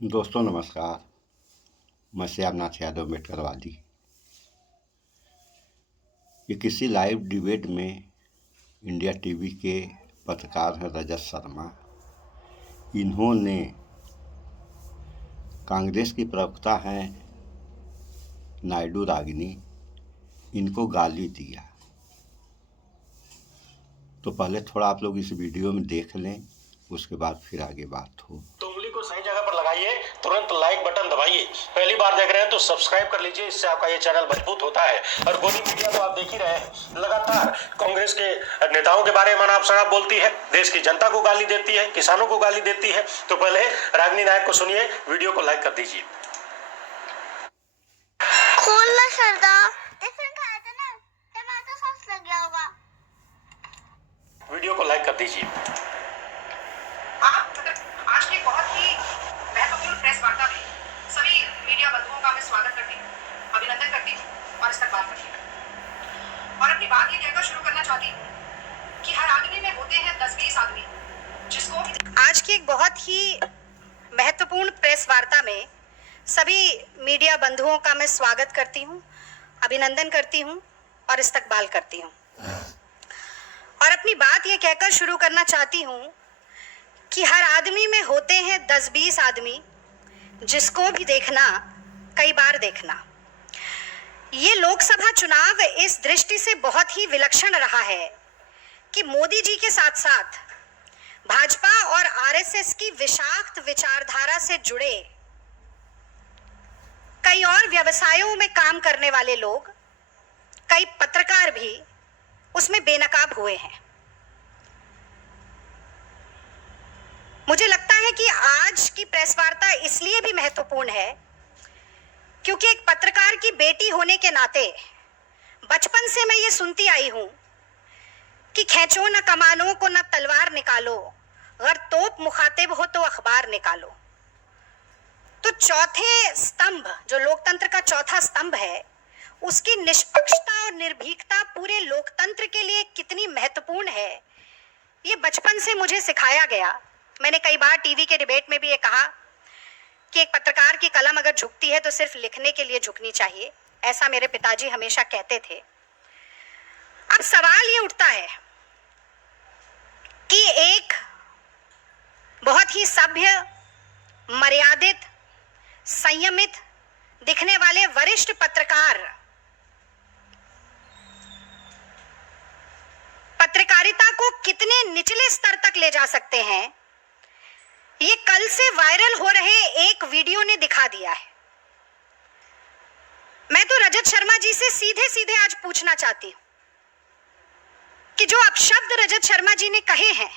दोस्तों नमस्कार। मैं श्यामनाथ यादव अम्बेडकरवादी। ये किसी लाइव डिबेट में इंडिया टीवी के पत्रकार हैं रजत शर्मा। इन्होंने कांग्रेस की प्रवक्ता हैं नायडू रागिनी, इनको गाली दिया। तो पहले थोड़ा आप लोग इस वीडियो में देख लें, उसके बाद फिर आगे बात हो। तो उंगली को सही जगह पर लगाइए, तुरंत लाइक बटन दबाइए। पहली बार देख रहे हैं तो सब्सक्राइब कर लीजिए, इससे आपका ये चैनल मजबूत होता है। और गोदी मीडिया तो आप देख ही रहे हैं, लगातार कांग्रेस के नेताओं के बारे में अनाप शनाप बोलती है, देश की जनता को गाली देती है, किसानों को गाली देती है। तो पहले रागिनी नायक को सुनिए, वीडियो को लाइक कर दीजिए। वीडियो को लाइक कर दीजिए। आज की बहुत ही महत्वपूर्ण प्रेस वार्ता में सभी मीडिया बंधुओं का मैं स्वागत करती हूँ, अभिनंदन करती हूँ और इस्तकबाल करती हूँ। और अपनी बात ये कहकर शुरू करना चाहती हूँ कि हर आदमी में होते हैं 10-20 आदमी जिसको आज की एक बहुत ही महत्वपूर्ण प्रेस वार्ता में सभी मीडिया बंधुओं का मैं स्वागत करती हूँ, अभिनंदन करती हूँ और इस्तकबाल करती हूँ। और अपनी बात ये कहकर शुरू करना चाहती हूँ कि हर आदमी में होते हैं 10-20 आदमी जिसको भी देखना कई बार देखना। ये लोकसभा चुनाव इस दृष्टि से बहुत ही विलक्षण रहा है कि मोदी जी के साथ साथ भाजपा और आरएसएस की विषाक्त विचारधारा से जुड़े कई और व्यवसायों में काम करने वाले लोग, कई पत्रकार भी उसमें बेनकाब हुए हैं। मुझे लगता है कि आज की प्रेस वार्ता इसलिए भी महत्वपूर्ण है क्योंकि एक पत्रकार की बेटी होने के नाते बचपन से मैं ये सुनती आई हूं कि खींचो न कमानों को न तलवार निकालो, अगर तोप मुखातिब हो तो अखबार निकालो। तो चौथे स्तंभ, जो लोकतंत्र का चौथा स्तंभ है, उसकी निष्पक्षता और निर्भीकता पूरे लोकतंत्र के लिए कितनी महत्वपूर्ण है, ये बचपन से मुझे सिखाया गया। मैंने कई बार टीवी के डिबेट में भी ये कहा कि एक पत्रकार की कलम अगर झुकती है तो सिर्फ लिखने के लिए झुकनी चाहिए, ऐसा मेरे पिताजी हमेशा कहते थे। अब सवाल ये उठता है कि एक बहुत ही सभ्य, मर्यादित, संयमित दिखने वाले वरिष्ठ पत्रकार पत्रकारिता को कितने निचले स्तर तक ले जा सकते हैं, ये कल से वायरल हो रहे एक वीडियो ने दिखा दिया है। मैं तो रजत शर्मा जी से सीधे सीधे आज पूछना चाहती हूं कि जो अपशब्द रजत शर्मा जी ने कहे हैं,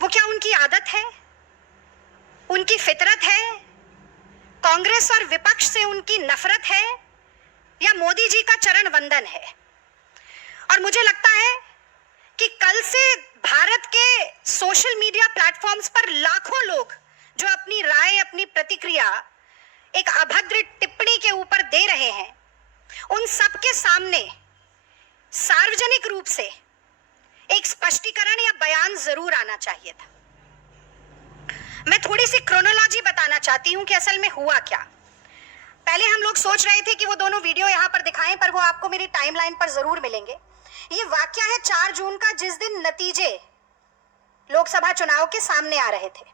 वो क्या उनकी आदत है, उनकी फितरत है, कांग्रेस और विपक्ष से उनकी नफरत है, या मोदी जी का चरण वंदन है? और मुझे लगता है कि कल से भारत के सोशल मीडिया प्लेटफॉर्म्स पर लाखों लोग जो अपनी राय, अपनी प्रतिक्रिया एक अभद्र टिप्पणी के ऊपर दे रहे हैं, उन सब के सामने सार्वजनिक रूप से एक स्पष्टीकरण या बयान जरूर आना चाहिए था। मैं थोड़ी सी क्रोनोलॉजी बताना चाहती हूं कि असल में हुआ क्या। पहले हम लोग सोच रहे थे कि वो दोनों वीडियो यहां पर दिखाएं, पर वो आपको मेरी टाइमलाइन पर जरूर मिलेंगे। ये वाकया है 4 जून का, जिस दिन नतीजे लोकसभा चुनाव के सामने आ रहे थे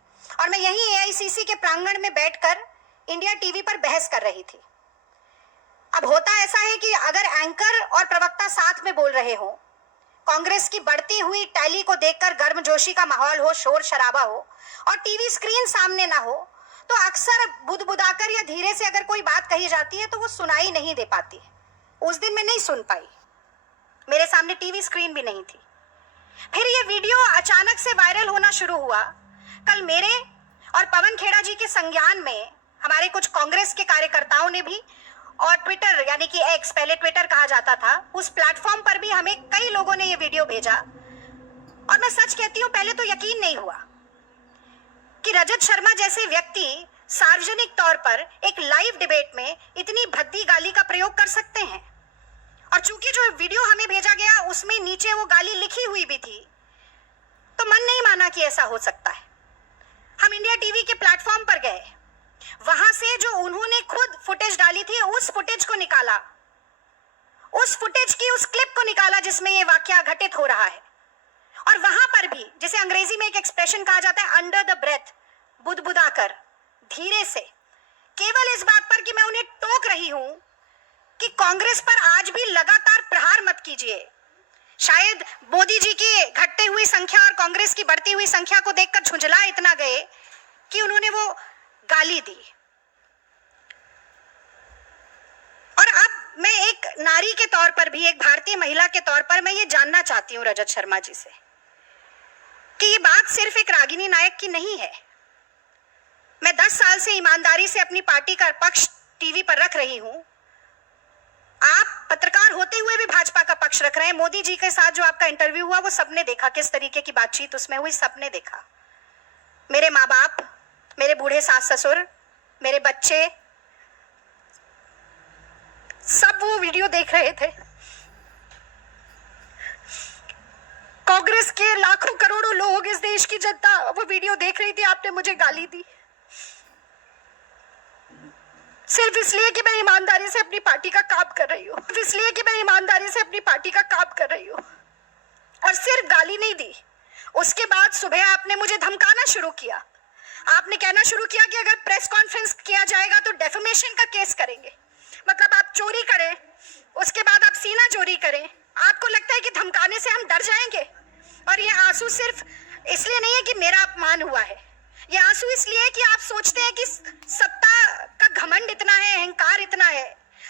और मैं यहीं एआईसीसी के प्रांगण में बैठकर इंडिया टीवी पर बहस कर रही थी। अब होता ऐसा है कि अगर एंकर और प्रवक्ता साथ में बोल रहे हो, कांग्रेस की बढ़ती हुई टैली को देखकर गर्मजोशी का माहौल हो, शोर शराबा हो और टीवी स्क्रीन सामने ना हो, तो अक्सर बुदबुदाकर या धीरे से अगर कोई बात कही जाती है तो वो सुनाई नहीं दे पाती। उस दिन मैं नहीं सुन पाई, मेरे सामने टीवी स्क्रीन भी नहीं थी। फिर ये वीडियो अचानक से वायरल होना शुरू हुआ। कल मेरे और पवन खेड़ा जी के संज्ञान में हमारे कुछ कांग्रेस के कार्यकर्ताओं ने भी, और ट्विटर यानी कि एक्स, पहले ट्विटर कहा जाता था, उस प्लेटफॉर्म पर भी हमें कई लोगों ने ये वीडियो भेजा। और मैं सच कहती हूँ, पहले तो यकीन नहीं हुआ कि रजत शर्मा जैसे व्यक्ति सार्वजनिक तौर पर एक लाइव डिबेट में इतनी भद्दी गाली का प्रयोग कर सकते हैं। और चूंकि जो वीडियो हमें भेजा गया उसमें नीचे वो गाली लिखी हुई भी थी, तो मन नहीं माना कि ऐसा हो सकता है। हम इंडिया टीवी के प्लेटफॉर्म पर गए, उस फुटेज को निकाला, उस फुटेज की उस क्लिप को निकाला जिसमें ये वाकया घटित हो रहा है। और वहां पर भी, जिसे अंग्रेजी में एक एक्सप्रेशन कहा जाता है, अंडर द ब्रेथ, बुदबुदा कर, धीरे से, केवल इस बात पर कि मैं उन्हें टोक रही हूं कि कांग्रेस पर आज भी लगातार प्रहार मत कीजिए। शायद मोदी जी की घटती हुई संख्या और कांग्रेस की बढ़ती हुई संख्या को देखकर झुंझला इतना गए कि उन्होंने वो गाली दी। और अब मैं एक नारी के तौर पर भी, एक भारतीय महिला के तौर पर मैं ये जानना चाहती हूँ रजत शर्मा जी से कि ये बात सिर्फ एक रागिनी नायक की नहीं है। मैं 10 साल से ईमानदारी से अपनी पार्टी का पक्ष टीवी पर रख रही हूं। आप पत्रकार होते हुए भी भाजपा का पक्ष रख रहे हैं। मोदी जी के साथ जो आपका इंटरव्यू हुआ वो सबने देखा, किस तरीके की बातचीत उसमें हुई, सबने देखा। मेरे माँ बाप, मेरे बूढ़े सास ससुर, मेरे बच्चे, सब वो वीडियो देख रहे थे। कांग्रेस के लाखों करोड़ों लोग, इस देश की जनता वो वीडियो देख रही थी। आपने मुझे गाली दी सिर्फ इसलिए कि मैं ईमानदारी से अपनी पार्टी का काम कर रही हूँ, इसलिए कि मैं ईमानदारी से अपनी पार्टी का काम कर रही हूँ। और सिर्फ गाली नहीं दी, उसके बाद सुबह आपने मुझे धमकाना शुरू किया। आपने कहना शुरू किया कि अगर प्रेस कॉन्फ्रेंस किया जाएगा तो डेफेमेशन का केस करेंगे। मतलब आप चोरी करें, उसके बाद आप सीना चोरी करें। आपको लगता है कि धमकाने से हम डर जाएंगे? और ये आंसू सिर्फ इसलिए नहीं है कि मेरा अपमान हुआ है, ये आंसू इसलिए है कि आप सोचते हैं कि सत्ता का घमंड इतना है, अहंकार इतना है।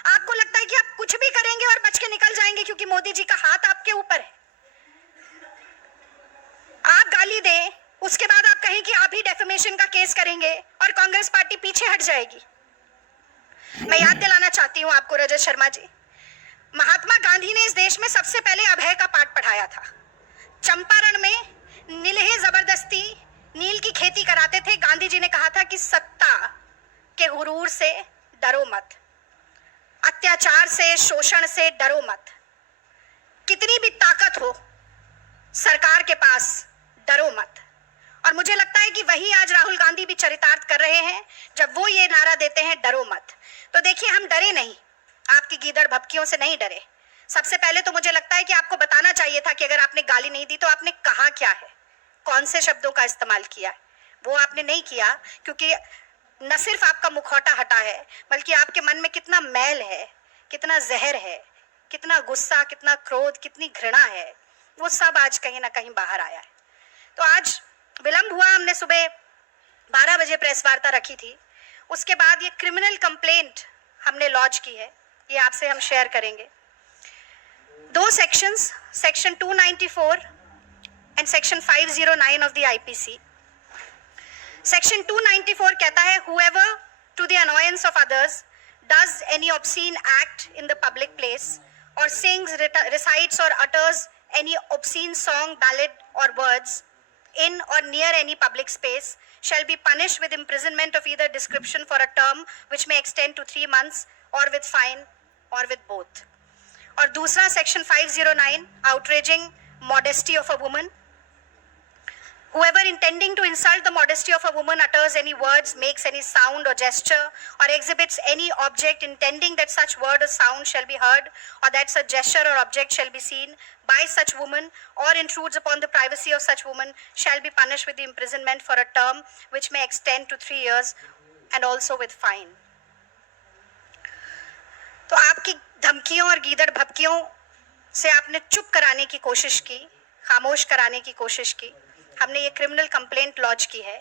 आपको लगता है कि आप कुछ भी करेंगे और बच के निकल जाएंगे क्योंकि मोदी जी का हाथ आपके ऊपर है। आप गाली दें, उसके बाद आप कहें कि आप ही डेफेमेशन का केस करेंगे और कांग्रेस पार्टी पीछे हट जाएगी। मैं याद दिलाना चाहती हूं आपको रजत शर्मा जी, महात्मा गांधी ने इस देश में सबसे पहले अभय का पाठ पढ़ाया था। चंपारण में नीलहे जबरदस्ती नील की खेती कराते थे। गांधी जी ने कहा था कि सत्ता के गुरूर से डरो मत, अत्याचार से, शोषण से डरो मत। कितनी भी ताकत हो सरकार के पास, डरो मत। और मुझे लगता है कि वही आज राहुल गांधी भी चरितार्थ कर रहे हैं जब वो ये नारा देते हैं, डरो मत। तो देखिए, हम डरे नहीं, आपकी गीदड़ भभकियों से नहीं डरे। सबसे पहले तो मुझे लगता है कि आपको बताना चाहिए था कि अगर आपने गाली नहीं दी तो आपने कहा क्या है, कौन से शब्दों का इस्तेमाल किया है। वो आपने नहीं किया क्योंकि न सिर्फ आपका मुखौटा हटा है, बल्कि आपके मन में कितना मैल है, कितना जहर है, कितना गुस्सा, कितना क्रोध, कितनी घृणा है, वो सब आज कहीं ना कहीं बाहर आया है। तो आज विलंब हुआ, हमने सुबह 12 बजे प्रेस वार्ता रखी थी। उसके बाद ये क्रिमिनल कंप्लेंट हमने लॉन्च की है, ये आपसे हम शेयर करेंगे। 2 sections, section 294 and section 509 of the IPC. Section 294 कहता है, whoever to the annoyance of others does any obscene act in the public place or sings, recites or utters any obscene song, ballad or words in or near any public space shall be punished with imprisonment of either description for a term which may extend to 3 months or with fine or with both. और दूसरा section 509, outraging modesty of a woman. Whoever intending to insult the modesty of a woman utters any words, makes any sound or gesture, or exhibits any object intending that such word or sound shall be heard, or that such gesture or object shall be seen by such woman, or intrudes upon the privacy of such woman, shall be punished with the imprisonment for a term which may extend to 3 years, and also with fine. तो आपकी धमकियों और गीदड़ भभकियों से आपने चुप कराने की कोशिश की, खामोश कराने की कोशिश की। हमने ये क्रिमिनल कंप्लेंट लॉन्च की है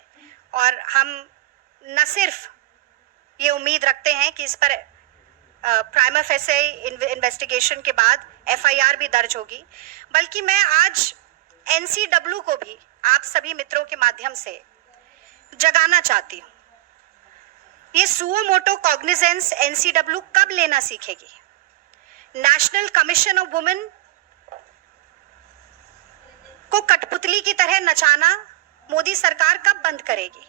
और हम न सिर्फ ये उम्मीद रखते हैं कि इस पर प्राइमा फेसे इन्वेस्टिगेशन के बाद एफआईआर भी दर्ज होगी, बल्कि मैं आज एनसीडब्ल्यू को भी आप सभी मित्रों के माध्यम से जगाना चाहती हूँ। ये सुओ मोटो कॉग्निजेंस एनसीडब्ल्यू कब लेना सीखेगी? नेशनल कमीशन ऑफ वुमेन को कठपुतली की तरह नचाना मोदी सरकार कब बंद करेगी?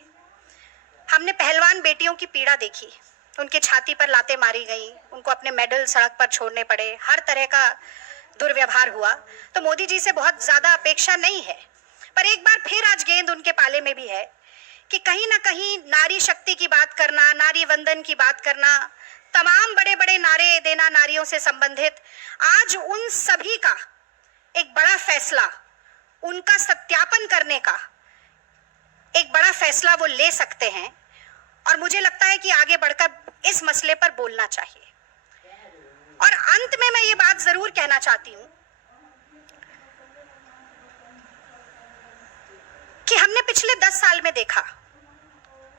हमने पहलवान बेटियों की पीड़ा देखी, उनके छाती पर लातें मारी गई, उनको अपने मेडल सड़क पर छोड़ने पड़े, हर तरह का दुर्व्यवहार हुआ। तो मोदी जी से बहुत ज्यादा अपेक्षा नहीं है, पर एक बार फिर आज गेंद उनके पाले में भी है कि कहीं ना कहीं नारी शक्ति की बात करना, नारी वंदन की बात करना तमाम बड़े बड़े नारे देना नारियों से संबंधित, आज उन सभी का एक बड़ा फैसला, उनका सत्यापन करने का एक बड़ा फैसला वो ले सकते हैं। और मुझे लगता है कि आगे बढ़कर इस मसले पर बोलना चाहिए। और अंत में मैं ये बात जरूर कहना चाहती हूं कि हमने पिछले 10 साल में देखा,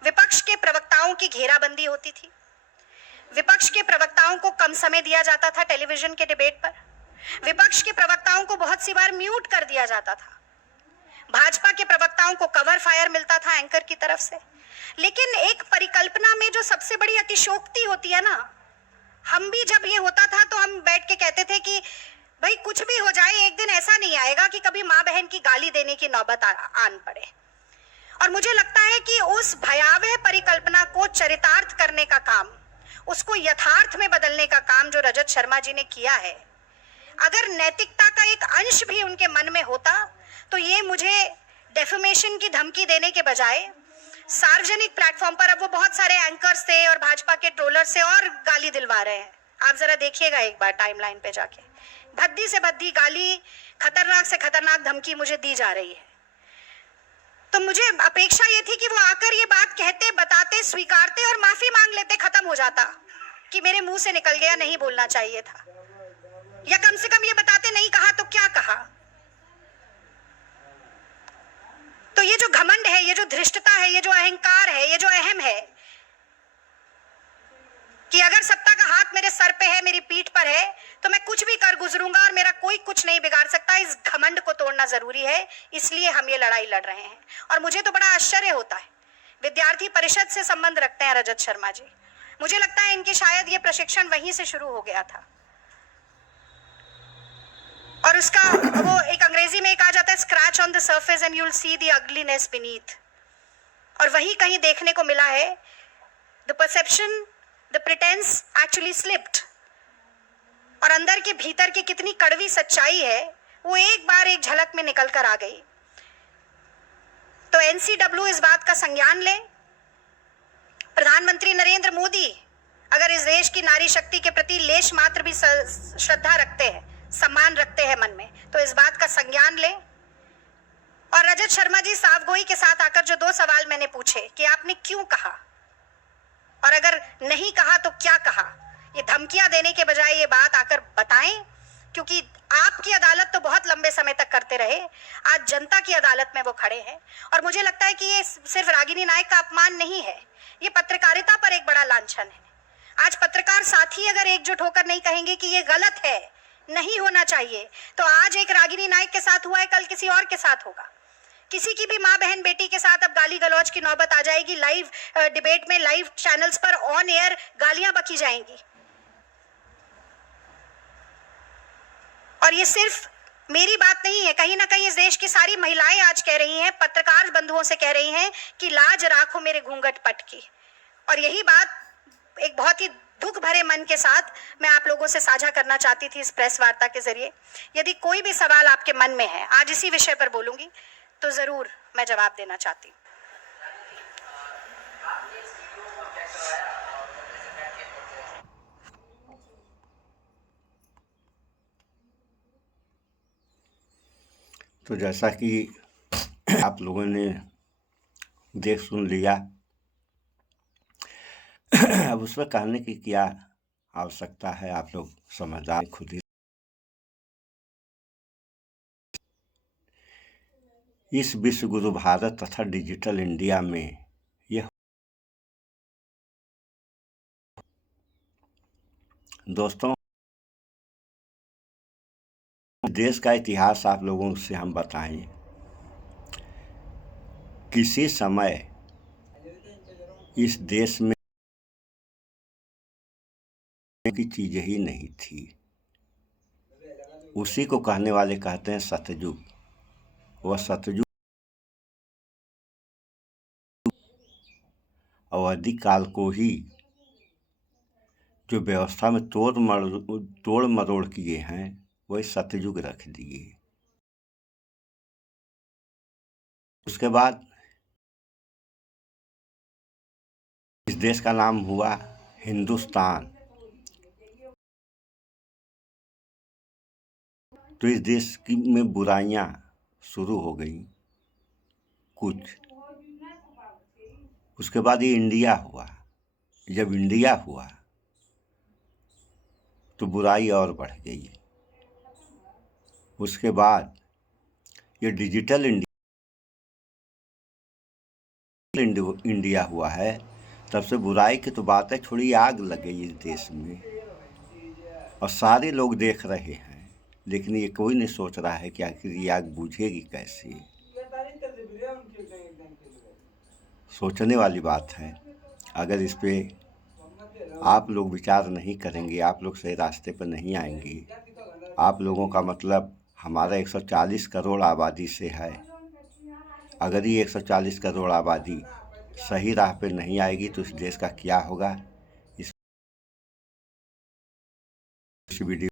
विपक्ष के प्रवक्ताओं की घेराबंदी होती थी, विपक्ष के प्रवक्ताओं को कम समय दिया जाता था टेलीविजन के डिबेट पर, विपक्ष के प्रवक्ताओं को बहुत सी बार म्यूट कर दिया जाता था, भाजपा के प्रवक्ताओं को कवर फायर मिलता था एंकर की तरफ से। लेकिन एक परिकल्पना में जो सबसे बड़ी अतिशोक्ति होती है ना, हम भी जब ये होता था तो हम बैठ के कहते थे कि भाई कुछ भी हो जाए, एक दिन ऐसा नहीं आएगा कि कभी माँ बहन की गाली देने की नौबत आन पड़े। और मुझे लगता है कि उस भयावह परिकल्पना को चरितार्थ करने का काम, उसको यथार्थ में बदलने का काम जो रजत शर्मा जी ने किया है, अगर नैतिकता का एक अंश भी उनके मन में होता तो ये मुझे डेफेमेशन की धमकी देने के बजाय सार्वजनिक प्लेटफॉर्म पर, अब वो बहुत सारे एंकर्स थे और भाजपा के ट्रोलर से और गाली दिलवा रहे हैं। आप जरा देखिएगा एक बार टाइमलाइन पे जाके, भद्दी से भद्दी गाली, खतरनाक से खतरनाक धमकी मुझे दी जा रही है। तो मुझे अपेक्षा ये थी कि वो आकर ये बात कहते, बताते, स्वीकारते और माफी मांग लेते, खत्म हो जाता कि मेरे मुंह से निकल गया, नहीं बोलना चाहिए था, या कम से कम ये बताते नहीं कहा तो क्या कहा। तो ये जो घमंड है, ये जो धृष्टता है, ये जो अहंकार है, ये जो अहम है कि अगर सत्ता का हाथ मेरे सर पे है, मेरी पीठ पर है, तो मैं कुछ भी कर गुजरूंगा और मेरा कोई कुछ नहीं बिगाड़ सकता, इस घमंड को तोड़ना जरूरी है। इसलिए हम ये लड़ाई लड़ रहे हैं। और मुझे तो बड़ा आश्चर्य होता है, विद्यार्थी परिषद से संबंध रखते हैं रजत शर्मा जी, मुझे लगता है इनके शायद ये प्रशिक्षण वहीं से शुरू हो गया था। और उसका वो एक अंग्रेजी में कहा जाता है, scratch on the surface and you will see the ugliness beneath. और वही कहीं देखने को मिला है, the perception, the pretence actually slipped. और अंदर के भीतर की कितनी कड़वी सच्चाई है वो एक बार एक झलक में निकल कर आ गई। तो एनसीडब्ल्यू इस बात का संज्ञान ले। प्रधानमंत्री नरेंद्र मोदी अगर इस देश की नारी शक्ति के प्रति लेश मात्र भी श्रद्धा रखते हैं, सम्मान रखते हैं मन में, तो इस बात का संज्ञान ले। और रजत शर्मा जी साफगोई के साथ आकर जो 2 सवाल मैंने पूछे कि आपने क्यों कहा, और अगर नहीं कहा तो क्या कहा, ये धमकियां देने के बजाय ये बात आकर बताएं, क्योंकि आपकी अदालत तो बहुत लंबे समय तक करते रहे, आज जनता की अदालत में वो खड़े हैं। और मुझे लगता है कि ये सिर्फ रागिनी नायक का अपमान नहीं है, ये पत्रकारिता पर एक बड़ा लांछन है। आज पत्रकार साथी अगर एकजुट होकर नहीं कहेंगे कि ये गलत है, नहीं होना चाहिए, तो आज एक रागिनी नायक के साथ हुआ है, कल किसी और के साथ होगा। किसी की भी माँ बहन बेटी के साथ अब गाली गलौज की नौबत आ जाएगी, लाइव डिबेट में, लाइव चैनल्स पर ऑन एयर गालियां बकी जाएंगी। और ये सिर्फ मेरी बात नहीं है, कहीं ना कहीं इस देश की सारी महिलाएं आज कह रही हैं, पत्रकार बंधुओं से कह रही हैं कि लाज राखो मेरे घूंघट पट की। और यही बात एक बहुत ही दुख भरे मन के साथ मैं आप लोगों से साझा करना चाहती थी इस प्रेस वार्ता के जरिए। यदि कोई भी सवाल आपके मन में है, आज इसी विषय पर बोलूंगी, तो जरूर मैं जवाब देना चाहती हूँ। तो जैसा कि आप लोगों ने देख सुन लिया, अब उस पर कहने की क्या आवश्यकता है, आप लोग समझदार खुद ही। इस विश्व गुरु भारत तथा डिजिटल इंडिया में यह दोस्तों देश का इतिहास आप लोगों से हम बताएं। किसी समय इस देश में की चीज ही नहीं थी, उसी को कहने वाले कहते हैं सतयुग। वह सतयुग अवधि काल को ही जो व्यवस्था में तोड़ मरोड़ किए हैं, वही सतयुग रख दिए। उसके बाद इस देश का नाम हुआ हिंदुस्तान। तो इस देश की में बुराइयां शुरू हो गई कुछ। उसके बाद ये इंडिया हुआ। जब इंडिया हुआ तो बुराई और बढ़ गई। उसके बाद ये डिजिटल इंडिया हुआ है, तब से बुराई की तो बातें छोड़ी, आग लग गई इस देश में और सारे लोग देख रहे हैं, लेकिन ये कोई नहीं सोच रहा है कि आखिर ये आग बुझेगी कैसे। सोचने वाली बात है। अगर इस पे आप लोग विचार नहीं करेंगे, आप लोग सही रास्ते पर नहीं आएंगे, आप लोगों का मतलब हमारा 140 करोड़ आबादी से है। अगर ये 140 करोड़ आबादी सही राह पे नहीं आएगी तो इस देश का क्या होगा। इस वीडियो